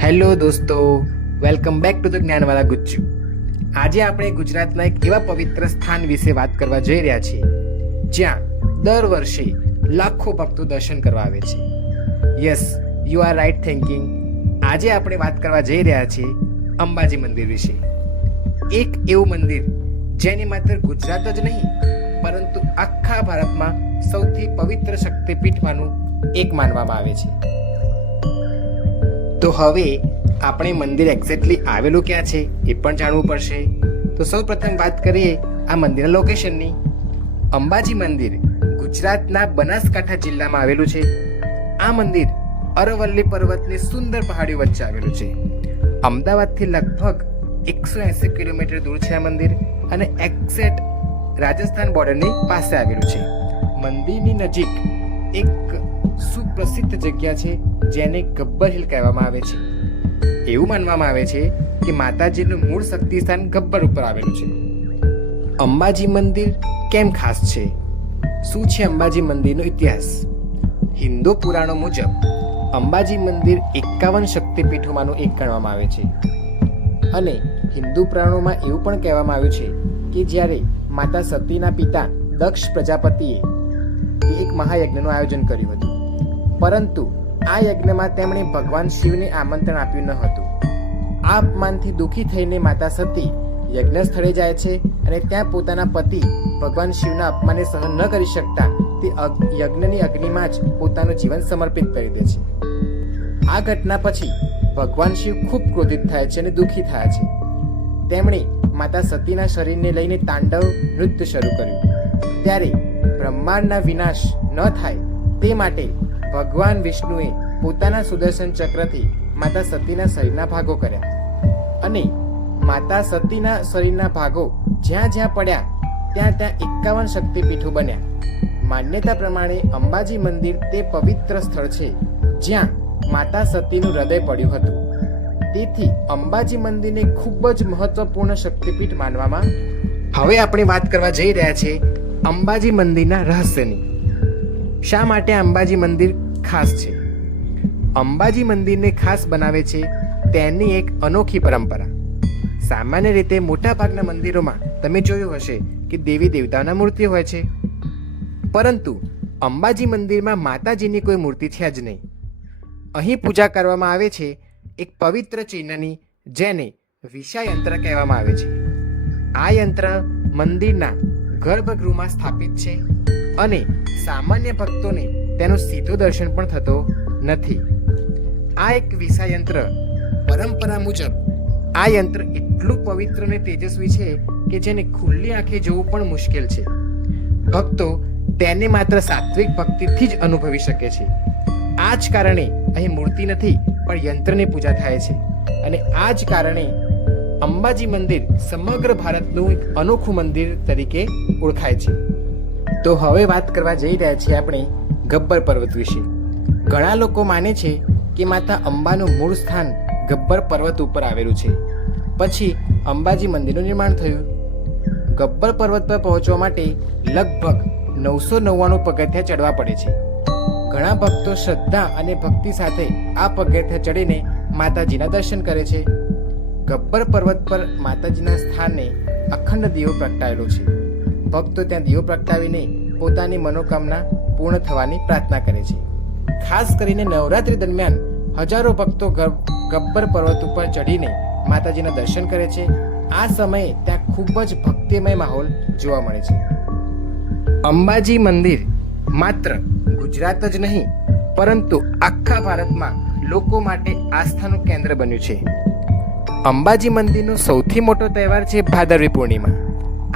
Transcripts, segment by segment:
Hello દોસ્તો, welcome back to the જ્ઞાનવાલા ગુચ્ચુ. આજે આપણે ગુજરાતના એક એવા પવિત્ર સ્થાન વિશે વાત કરવા જઈ રહ્યા છીએ જ્યાં દર વર્ષે લાખો ભક્તો દર્શન કરવા આવે છે. Yes, you are right thinking. આજે આપણે વાત કરવા જઈ રહ્યા છીએ અંબાજી મંદિર વિશે. એક એવું મંદિર જેને માત્ર ગુજરાત જ નહીં પરંતુ આખા ભારતમાં સૌથી પવિત્ર શક્તિપીઠમાંનું એક માનવામાં આવે છે. તો હવે આપણે મંદિર એક્ઝેક્ટલી આવેલું ક્યાં છે એ પણ જાણવું પડશે. તો સૌ પ્રથમ વાત કરીએ આ મંદિરના લોકેશનની. અંબાજી મંદિર ગુજરાતના બનાસકાંઠા જિલ્લામાં આવેલું છે. આ મંદિર અરવલ્લી પર્વતની સુંદર પહાડીઓ વચ્ચે આવેલું છે. અમદાવાદથી લગભગ 180 કિલોમીટર દૂર છે આ મંદિર અને એક્ઝેક્ટ રાજસ્થાન બોર્ડરની પાસે આવેલું છે. મંદિરની નજીક એક સુપ્રસિદ્ધ જગ્યા છે જેને ગબ્બર હિલ કહેવામાં આવે છે. એવું માનવામાં આવે છે કે માતાજીનું મૂળ શક્તિ સ્થાન ગબ્બર ઉપર આવેલું છે. અંબાજી મંદિર કેમ ખાસ છે? શું છે અંબાજી મંદિરનો ઇતિહાસ? હિન્દુ પુરાણો મુજબ અંબાજી મંદિર 51 શક્તિપીઠોમાંનું એક ગણવામાં આવે છે અને હિન્દુ પુરાણોમાં એવું પણ કહેવામાં આવ્યું છે કે જ્યારે માતા સતીના પિતા દક્ષ પ્રજાપતિએ એક મહાયજ્ઞનું આયોજન કર્યું હતું, પરંતુ આ યજ્ઞમાં તેમણે ભગવાન શિવને આમંત્રણ આપ્યું ન હતું. આ અપમાનથી દુઃખી થઈને માતા સતી યજ્ઞ સ્થળે જાય છે અને ત્યાં પોતાના પતિ ભગવાન શિવના અપમાનને સહન ન કરી શકતા તે યજ્ઞની અગ્નિમાં જ પોતાનું જીવન સમર્પિત કરી દે છે. આ ઘટના પછી ભગવાન શિવ ખૂબ ક્રોધિત થાય છે અને દુઃખી થયા છે. તેમણે માતા સતીના શરીરને લઈને તાંડવ નૃત્ય શરૂ કર્યું. ત્યારે બ્રહ્માંડના વિનાશ ન થાય તે માટે ભગવાન વિષ્ણુએ પોતાના સુદર્શન ચક્રથી માતા સતીના શરીરના ભાગો કર્યા અને માતા સતીના શરીરના ભાગો જ્યાં જ્યાં પડ્યા ત્યાં ત્યાં 51 શક્તિપીઠો બન્યા. માન્યતા પ્રમાણે અંબાજી મંદિર તે પવિત્ર સ્થળ છે જ્યાં માતા સતીનું હૃદય પડ્યું હતું. તેથી અંબાજી મંદિરને ખૂબ જ મહત્વપૂર્ણ શક્તિપીઠ માનવામાં. હવે આપણે વાત કરવા જઈ રહ્યા છીએ અંબાજી મંદિરના રહસ્યની. શા માટે અંબાજી મંદિર ખાસ છે? અંબાજી મંદિરને ખાસ બનાવે છે તેની એક અનોખી પરંપરા. સામાન્ય રીતે મોટાભાગના મંદિરોમાં તમે જોયું હશે કે દેવી દેવતાઓના મૂર્તિ હોય છે, પરંતુ અંબાજી મંદિરમાં માતાજીની કોઈ મૂર્તિ છે જ નહીં. અહીં પૂજા કરવામાં આવે છે એક પવિત્ર ચિહ્નની, જેને વિષા યંત્ર કહેવામાં આવે છે. આ યંત્ર મંદિરના ગર્ભગૃહમાં સ્થાપિત છે અને સામાન્ય ભક્તોને તેનો સીધો દર્શન પણ થતો નથી. આ એક વિષા યંત્ર, પરંપરા મુજબ આ યંત્ર એટલું પવિત્ર અને તેજસ્વી છે કે જેને ખુલ્લી આંખે જોવું પણ મુશ્કેલ છે. ભક્તો તેને માત્ર સાત્વિક ભક્તિથી જ અનુભવી શકે છે. આ જ કારણે અહીં મૂર્તિ નથી પણ યંત્રની પૂજા થાય છે અને આ જ કારણે અંબાજી મંદિર સમગ્ર ભારતનું એક અનોખું મંદિર તરીકે ઓળખાય છે. તો હવે વાત કરવા જઈ રહ્યા છીએ આપણે ગબ્બર પર્વત વિશે. ઘણા લોકો માને છે કે માતા અંબાનું મૂળ સ્થાન ગબ્બર પર્વત ઉપર આવેલું છે, પછી અંબાજી મંદિરનું નિર્માણ થયું. ગબ્બર પર્વત પર પહોંચવા માટે લગભગ 999 પગથિયાં ચડવા પડે છે. ઘણા ભક્તો શ્રદ્ધા અને ભક્તિ સાથે આ પગથિયાં ચડીને માતાજીના દર્શન કરે છે. ગબ્બર પર્વત પર માતાજીના સ્થાને અખંડ દીવો પ્રગટાયેલો છે. ભક્તો ત્યાં દીવો પ્રગટાવીને પોતાની મનોકામના પૂર્ણ થવાની પ્રાર્થના કરે છે. ખાસ કરીને નવરાત્રી દરમિયાન હજારો ભક્તો ગબ્બર પર્વત ઉપર ચડીને માતાજીના દર્શન કરે છે. આ સમયે ત્યાં ખૂબ જ ભક્તિમય માહોલ જોવા મળે છે. અંબાજી મંદિર માત્ર ગુજરાત જ નહીં પરંતુ આખા ભારતમાં લોકો માટે આસ્થાનું કેન્દ્ર બન્યું છે. અંબાજી મંદિરનો સૌથી મોટો તહેવાર છે ભાદરવી પૂર્ણિમા.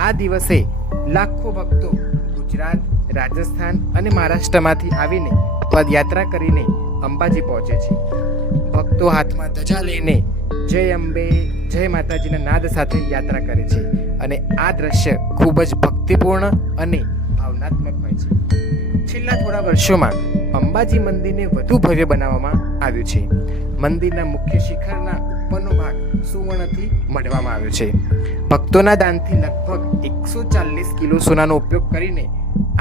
આ દિવસે લાખો ભક્તો ગુજરાત, રાજસ્થાન અને મહારાષ્ટ્રમાંથી આવીને પદયાત્રા કરીને અંબાજી પહોંચે છે. ભક્તો હાથમાં ધજા લઈને જય અંબે, જય માતાજીના નાદ સાથે યાત્રા કરે છે અને આ દ્રશ્ય ખૂબ જ ભક્તિપૂર્ણ અને ભાવનાત્મક હોય છે. છેલ્લા થોડા વર્ષોમાં અંબાજી મંદિરને વધુ ભવ્ય બનાવવામાં આવ્યું છે. મંદિરના મુખ્ય શિખરના ઉપરનો ભાગ સુવર્ણથી મઢવામાં આવ્યો છે. ભક્તોના દાનથી લગભગ 140 કિલો સોનાનો ઉપયોગ કરીને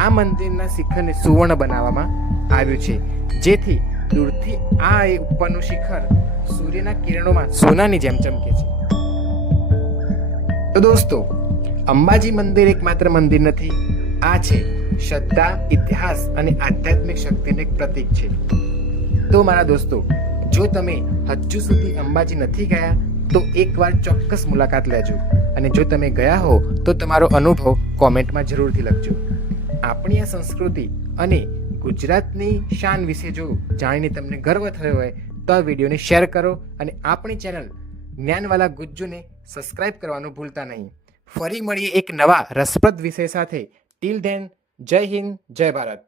આ મંદિરના શિખરને સુવર્ણ બનાવવામાં આવ્યું છે, જેથી દૂરથી આ ઉપરનું શિખર સૂર્યના કિરણોમાં સોનાની જેમ ચમકે છે. તો દોસ્તો, અંબાજી મંદિર એકમાત્ર મંદિર નથી, આ છે શ્રદ્ધા, ઇતિહાસ અને આધ્યાત્મિક શક્તિનું એક પ્રતીક છે. તો મારા દોસ્તો, જો તમે હજુ સુધી અંબાજી નથી ગયા તો એકવાર ચોક્કસ મુલાકાત લેજો, અને જો તમે ગયા હો તો તમારો અનુભવ કોમેન્ટમાં જરૂરથી લખજો. આપણી આ સંસ્કૃતિ અને ગુજરાતની શાન વિશે જો જાણીને તમને ગર્વ થયો હોય તો આ વિડીયોને શેર કરો અને આપણી ચેનલ જ્ઞાનવાલા ગુજ્જુને સબસ્ક્રાઇબ કરવાનું ભૂલતા નહીં. ફરી મળીએ એક નવા રસપ્રદ વિષય સાથે. ટીલ ધેન, જય હિન્દ, જય ભારત.